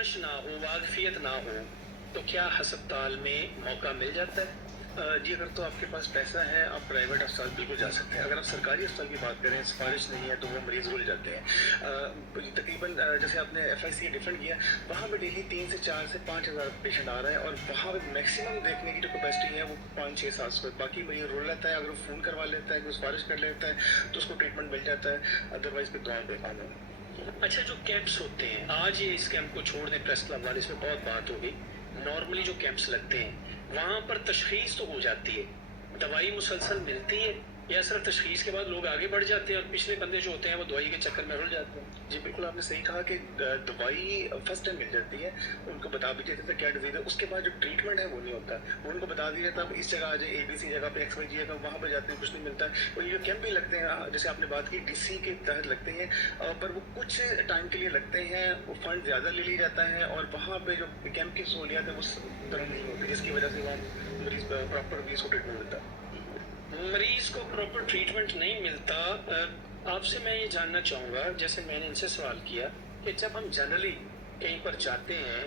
نہ ہو، واقفیت نہ ہو، تو کیا ہسپتال میں موقع مل جاتا ہے؟ جی اگر تو آپ کے پاس پیسہ ہے آپ پرائیویٹ اسپتال بالکل جا سکتے ہیں. اگر آپ سرکاری اسپتال کی بات کریں سفارش نہیں ہے تو وہ مریض بھول جاتے ہیں. تقریباً جیسے آپ نے ایف آئی سی ڈیفرنٹ کیا وہاں پہ ڈیلی 3 سے 4 سے 5 ہزار پیشنٹ آ رہا ہے اور وہاں پہ میکسیمم دیکھنے کی جو کیپیسٹی ہے وہ 5 6 7 باقی مریض رول لیتا ہے. اگر وہ فون کروا لیتا ہے کوئی سفارش کر لیتا ہے تو اس کو ٹریٹمنٹ مل جاتا ہے. ادروائز پھر دعاؤں پہ کام ہے. اچھا جو کیمپس ہوتے ہیں آج یہ اس کیمپ کو چھوڑ دیں پریس کلب والے، اس میں بہت بات ہوگی. نارملی جو کیمپس لگتے ہیں وہاں پر تشخیص تو ہو جاتی ہے، دوائی مسلسل ملتی ہے، یا صرف تشخیص کے بعد لوگ آگے بڑھ جاتے ہیں اور پچھلے بندے جو ہوتے ہیں وہ دوائی کے چکر میں رل جاتے ہیں؟ جی بالکل آپ نے صحیح کہا کہ دوائی فرسٹ ٹائم مل جاتی ہے. ان کو بتا بھی دیتے تھے کیا ڈیزیز ہے. اس کے بعد جو ٹریٹمنٹ ہے وہ نہیں ہوتا. وہ ان کو بتا دیا جاتا ہے اس جگہ آ جائے اے بی سی جگہ پہ ایکس وائی جگہ وہاں پہ جاتے ہیں کچھ نہیں ملتا. اور یہ جو کیمپ بھی لگتے ہیں جیسے آپ نے بات کی ڈی سی کے تحت لگتے ہیں پر وہ کچھ ٹائم کے لیے لگتے ہیں. وہ فنڈ زیادہ لے لیا جاتا ہے اور وہاں پہ جو کیمپ کی سہولیات ہے وہ طرح نہیں ہوتی جس کی وجہ سے وہاں مریض پراپر مریض کو ٹریٹمنٹ ملتا ہے. مریض کو پراپر ٹریٹمنٹ نہیں ملتا. آپ سے میں یہ جاننا چاہوں گا، جیسے میں نے ان سے سوال کیا کہ جب ہم جنرلی کہیں پر جاتے ہیں